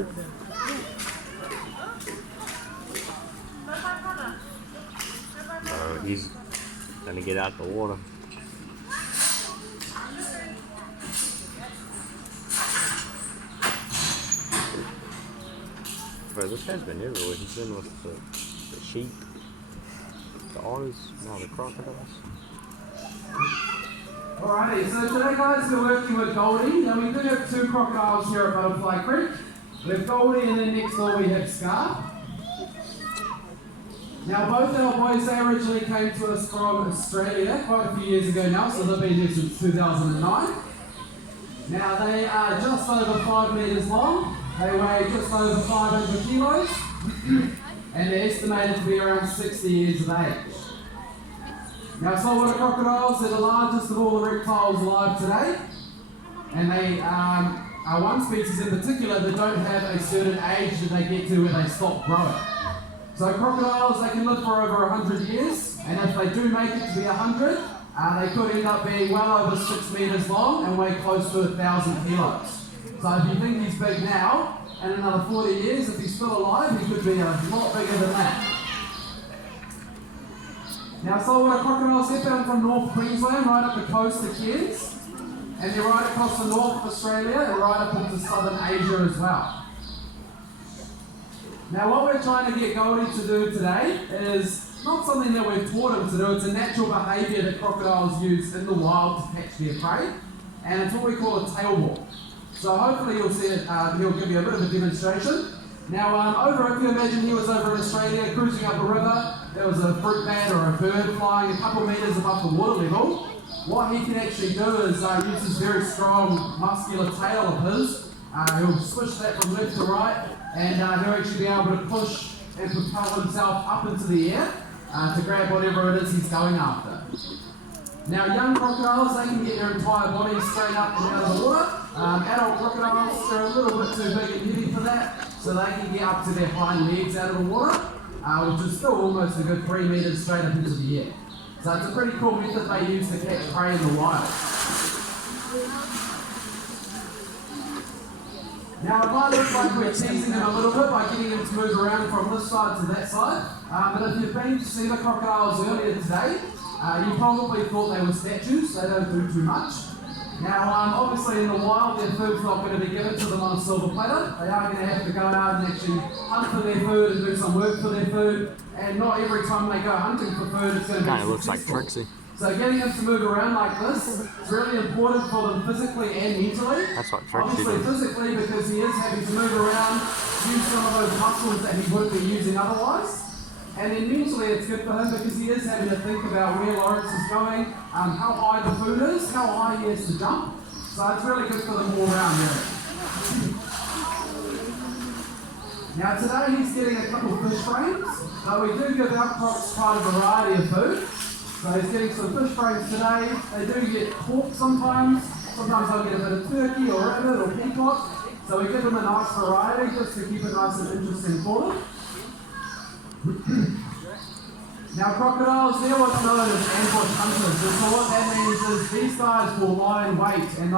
So he's gonna get out the water. Bro, this guy's been everywhere. He's been with the sheep, the otters, now the crocodiles. Alrighty, so today guys we're working with Goldie. Now we do have two crocodiles here at Butterfly Creek. We have Goldie and then next door we have Scar. Now both our boys, they originally came to us from Australia quite a few years ago now, so they've been here since 2009. Now they are just over 5 metres long, they weigh just over 500 kilos, and they're estimated to be around 60 years of age. Now saltwater crocodiles, they're the largest of all the reptiles alive today, and they are one species in particular that don't have a certain age that they get to where they stop growing. So crocodiles, they can live for over 100 years, and if they do make it to be 100, they could end up being well over 6 metres long and weigh close to 1,000 kilos. So if you think he's big now, in another 40 years, if he's still alive, he could be a lot bigger than that. Now saltwater crocodiles, they're found from North Queensland, right up the coast of Cairns, and they're right across the north of Australia and right up into southern Asia as well. Now what we're trying to get Goldie to do today is not something that we've taught him to do, it's a natural behaviour that crocodiles use in the wild to catch their prey, and it's what we call a tail walk. So hopefully you'll see it, he'll give you a bit of a demonstration. Now if you imagine he was over in Australia cruising up a river, there was a fruit bat or a bird flying a couple metres above the water level, what he can actually do is use his very strong muscular tail of his, he'll switch that from left to right, and he'll actually be able to push and propel himself up into the air to grab whatever it is he's going after. Now young crocodiles, they can get their entire body straight up and out of the water. Adult crocodiles, they're a little bit too big and heavy for that, so they can get up to their hind legs out of the water, which is still almost a good 3 metres straight up into the air. So it's a pretty cool method they use to catch prey in the wild. Now it might look like we're teasing him a little bit by getting him to move around from this side to that side, but if you've been to see the crocodiles earlier today, you probably thought they were statues, they don't do too much. Now obviously in the wild their food's not going to be given to them on a silver platter, they are going to have to go out and actually hunt for their food and do some work for their food, and not every time they go hunting for food it's going to be Kind of looks like Trixie. So getting them to move around like this is really important for them physically and mentally. That's what Trixie Obviously did. physically because he is having to move around, use some of those muscles that he wouldn't be using otherwise. And then mentally it's good for him because he is having to think about where Lawrence is going, how high the food is, how high he has to jump. So it's really good for them all around really. Now today he's getting a couple of fish frames, but we do give our crocs quite a variety of food. So he's getting some fish frames today. They do get pork sometimes. Sometimes they'll get a bit of turkey or rabbit or peacock. So we give them a nice variety just to keep it nice and interesting for them. Now crocodiles, they're what's known as ambush hunters. So what that means is these guys will lie in wait and